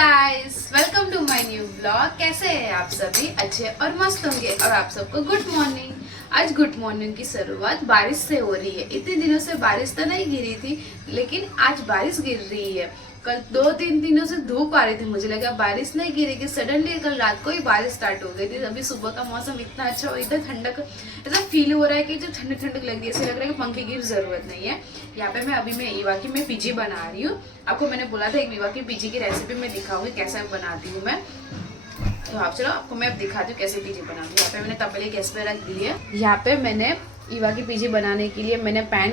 Guys, welcome to my new blog. कैसे हैं आप सभी? अच्छे और मस्त होंगे। और आप सबको गुड मॉर्निंग। आज गुड मॉर्निंग की शुरुआत बारिश से हो रही है। इतने दिनों से बारिश तो नहीं गिरी थी, लेकिन आज बारिश गिर रही है। कल 2-3 दिनों से धूप आ रही थी, मुझे लगा बारिश नहीं गिरेगी। सडनली कल रात को ही बारिश स्टार्ट हो गई थी। अभी सुबह का मौसम इतना अच्छा हो, इतना ठंडक, ऐसा फील हो रहा है कि जो ठंडक ठंडक लग रही है। ऐसे लग रहा है कि पंखे की जरूरत नहीं है। यहाँ पे मैं ईवा की मैं पीजी बना रही हूँ। आपको मैंने बोला था एक ईवा की पीजी की रेसिपी मैं दिखाऊंगी कैसे बनाती हूँ मैं। तो आप चलो आपको मैं दिखाती हूँ कैसे पीजी बनाऊंगी। यहाँ पे मैंने तपेली गैस पे रख दी है। यहाँ पे मैंने ईवा की पीजी बनाने के लिए मैंने पैन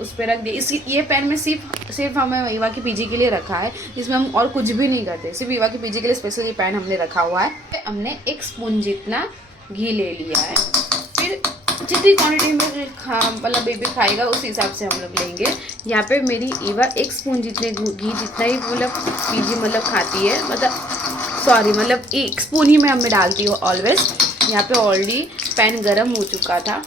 उस पर रख दिया। ये पैन में सिर्फ हमें ईवा की पीजी के लिए रखा है। इसमें हम और कुछ भी नहीं करते, सिर्फ ईवा की पीजी के लिए स्पेशल ये पैन हमने रखा हुआ है। हमने 1 स्पून जितना घी ले लिया है। फिर जितनी क्वांटिटी में मतलब बेबी खाएगा उस हिसाब से हम लोग लेंगे। यहाँ पे मेरी ईवा 1 स्पून जितने घी जितना ही मतलब पीजी मतलब खाती है, मतलब 1 स्पून ही मैं डालती हूँ ऑलवेज। यहाँ पे ऑलरेडी पैन गरम हो चुका था।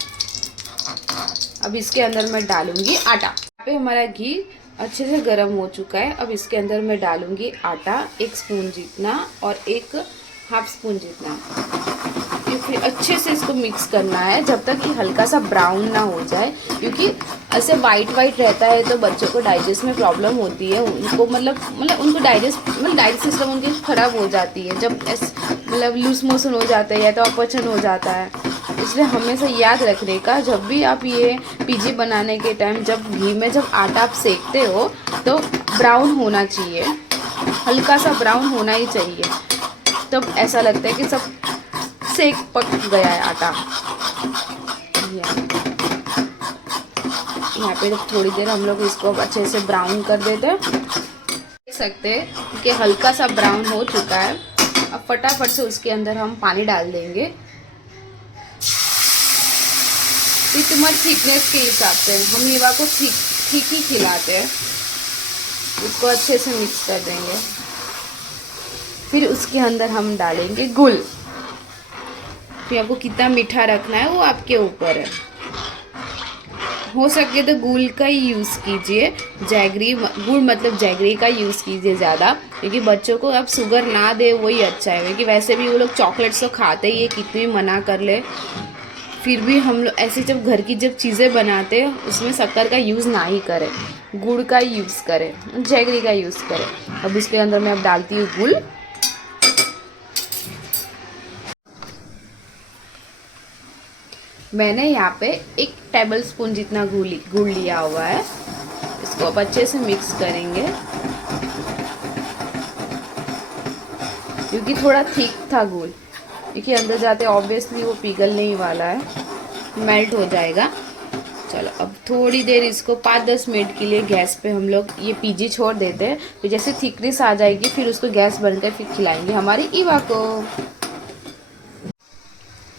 अब इसके अंदर मैं डालूंगी आटा। यहाँ पे हमारा घी अच्छे से गरम हो चुका है। अब इसके अंदर मैं डालूंगी आटा 1 स्पून जितना और 1/2 स्पून जितना। फिर अच्छे से इसको मिक्स करना है जब तक कि हल्का सा ब्राउन ना हो जाए, क्योंकि ऐसे वाइट रहता है तो बच्चों को डाइजेस्ट में प्रॉब्लम होती है। उनको मतलब उनको डाइजेस्ट सिस्टम उनकी ख़राब हो जाती है। जब मतलब लूज मोशन हो जाता है या तो अपचन हो जाता है। इसलिए हमेशा याद रखने का, जब भी आप ये पीजी बनाने के टाइम जब घी में जब आटा आप सेकते हो तो ब्राउन होना चाहिए, हल्का सा ब्राउन होना ही चाहिए। तब ऐसा लगता है कि सब सेक पक गया है आटा। यहाँ पे थोड़ी देर हम लोग इसको अच्छे से ब्राउन कर देते हैं। देख सकते हैं कि हल्का सा ब्राउन हो चुका है। अब फटाफट से उसके अंदर हम पानी डाल देंगे इतना थिकनेस के हिसाब से। हम ईवा को ठीक ही खिलाते हैं। इसको अच्छे से मिक्स कर देंगे। फिर उसके अंदर हम डालेंगे गुड़। फिर आपको कितना मीठा रखना है वो आपके ऊपर है। हो सके तो गुड़ का ही यूज़ कीजिए, जैगरी गुड़ मतलब जैगरी का यूज़ कीजिए ज़्यादा, क्योंकि बच्चों को अब शुगर ना दे वही अच्छा है। क्योंकि वैसे भी वो लोग चॉकलेट्स तो खाते ही है, कितने मना कर ले। फिर भी हम लोग ऐसे जब घर की जब चीज़ें बनाते हैं उसमें शक्कर का यूज़ ना ही करें, गुड़ का यूज़ करें, जैगरी का यूज़ करें। अब इसके अंदर मैं अब डालती हूँ गुड़। मैंने यहाँ पे 1 टेबलस्पून जितना गुड़ लिया हुआ है। इसको अब अच्छे से मिक्स करेंगे, क्योंकि थोड़ा थिक था गुड़, क्योंकि अंदर जाते ऑब्वियसली वो पिघलने ही वाला है, मेल्ट हो जाएगा। चलो अब थोड़ी देर इसको 5-10 मिनट के लिए गैस पे हम लोग ये पीजी छोड़ देते हैं। तो जैसे थिकनेस आ जाएगी फिर उसको गैस बंद कर फिर खिलाएंगे हमारी ईवा को।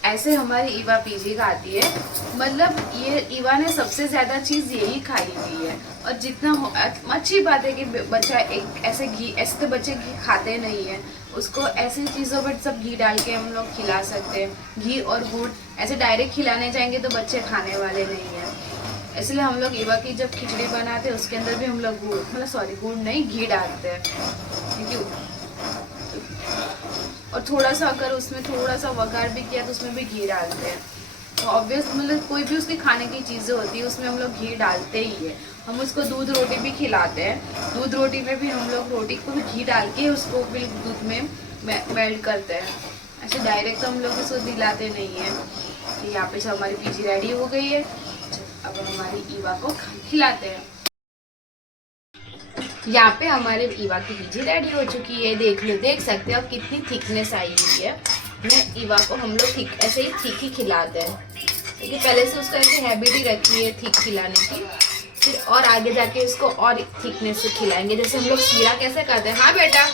ऐसे हमारी ईवा पीजी खाती है। मतलब ये ईवा ने सबसे ज़्यादा चीज़ यही खाई हुई है। और जितना अच्छी बात है कि बच्चा एक ऐसे तो बच्चे घी खाते नहीं है, उसको ऐसी चीज़ों पर सब घी डाल के हम लोग खिला सकते हैं। घी और गुड़ ऐसे डायरेक्ट खिलाने जाएंगे तो बच्चे खाने वाले नहीं हैं। इसलिए हम लोग ईवा की जब खिचड़ी बनाते हैं उसके अंदर भी हम लोग गुड़ नहीं घी डालते हैं। क्योंकि और थोड़ा सा अगर उसमें थोड़ा सा वघार भी किया तो उसमें भी घी डालते हैं। तो ऑब्वियस मतलब कोई भी उसकी खाने की चीज़ें होती है उसमें हम लोग घी डालते ही है। हम उसको दूध रोटी भी खिलाते हैं। दूध रोटी में भी हम लोग रोटी को भी घी डाल के उसको भी दूध में मेल्ट करते हैं। ऐसे डायरेक्ट तो हम लोग उसको दिलाते नहीं है। तो यहाँ पे हमारी पीजी रेडी हो गई है। अब हमारी ईवा को खिलाते हैं। यहाँ पे हमारे ईवा की पीजी रेडी हो चुकी है। देख सकते हो कितनी थिकनेस आई हुई है। मैं ईवा को हम लोग ऐसे ही थिक ही खिलाते हैं, क्योंकि पहले से उसका ऐसी हैबिट ही रखी है थिक खिलाने की। फिर और आगे जाके इसको और थिकनेस से खिलाएंगे, जैसे हम लोग सीरा कैसे करते हैं। हाँ बेटा,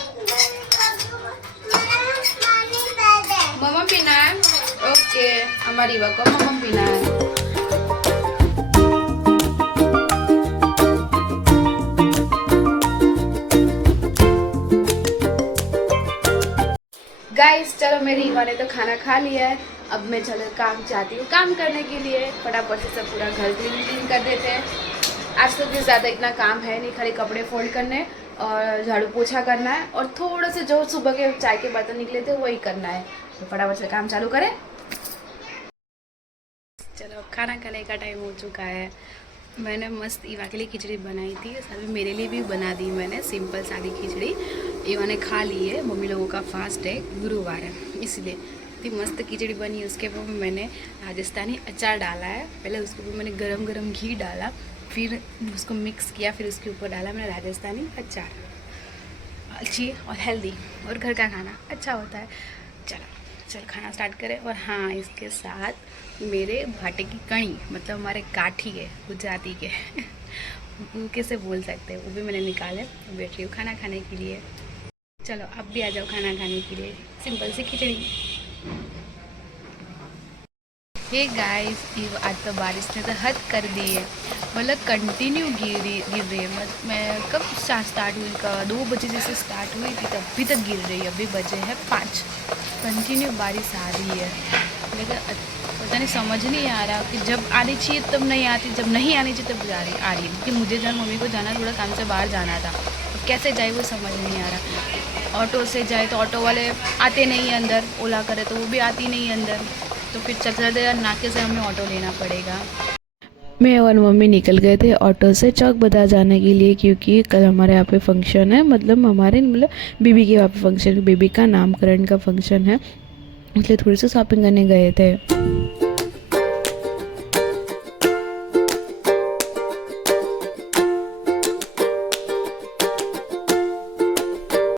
मम्मा पीना है। ओके, हमारी ईवा को मम्मा पीना है। गाइस चलो मेरी ईवा ने तो खाना खा लिया है। अब मैं चलो जाती हूँ काम करने के लिए। फटाफट से सब पूरा घर क्लीन कर देते हैं। आज तो भी ज़्यादा इतना काम है नहीं, खाली कपड़े फोल्ड करने और झाड़ू पोछा करना है और थोड़ा से जो सुबह के चाय के बर्तन निकले थे वही करना है। तो फटाफट से काम चालू करें। चलो खाना खाने का टाइम हो चुका है। मैंने मस्त ईवा के लिए खिचड़ी बनाई थी, साथ मेरे लिए भी बना दी मैंने सिंपल सादी खिचड़ी। ईवा ने खा ली है, मम्मी लोगों का फास्ट है, गुरुवार है इसलिए। इतनी मस्त खिचड़ी बनी, उसके ऊपर मैंने राजस्थानी अचार डाला है। पहले उसके ऊपर मैंने गरम गरम घी डाला, फिर उसको मिक्स किया, फिर उसके ऊपर डाला मैंने राजस्थानी अचार। अच्छी और हेल्दी और घर का खाना अच्छा होता है। चल खाना स्टार्ट करें। और हाँ, इसके साथ मेरे भाटे की कणी, मतलब हमारे काठी है गुजराती के वो कैसे बोल सकते हैं, वो भी मैंने निकाले। बैठ रही हूँ खाना खाने के लिए। चलो अब भी आ जाओ खाना खाने के लिए, सिंपल सी खिचड़ी। हे गाइस, आज तो बारिश ने तो हद कर दी है, मतलब कंटिन्यू गिर रही है। मैं कब स्टार्ट हुई का 2 बजे जैसे स्टार्ट हुई थी, तब अभी तक गिर रही है। अभी बजे है 5, कंटिन्यू बारिश आ रही है। लेकिन पता नहीं, समझ नहीं आ रहा कि जब आनी चाहिए तब नहीं आती, जब नहीं आनी चाहिए तब आ रही है। क्योंकि मुझे जब मम्मी को जाना, थोड़ा काम से बाहर जाना था, अब कैसे जाए वो समझ नहीं आ रहा। ऑटो से जाए तो ऑटो वाले आते नहीं है अंदर, ओला करे तो वो भी आती नहीं है अंदर, तो फिर चक्कर नाके से हमें ऑटो लेना पड़ेगा। मैं और मम्मी निकल गए थे ऑटो से चौक बाजार जाने के लिए, क्योंकि कल हमारे यहाँ पे फंक्शन है, मतलब बीबी के यहाँ पे फंक्शन, बेबी का नामकरण का फंक्शन है, इसलिए थोड़ी सी शॉपिंग करने गए थे।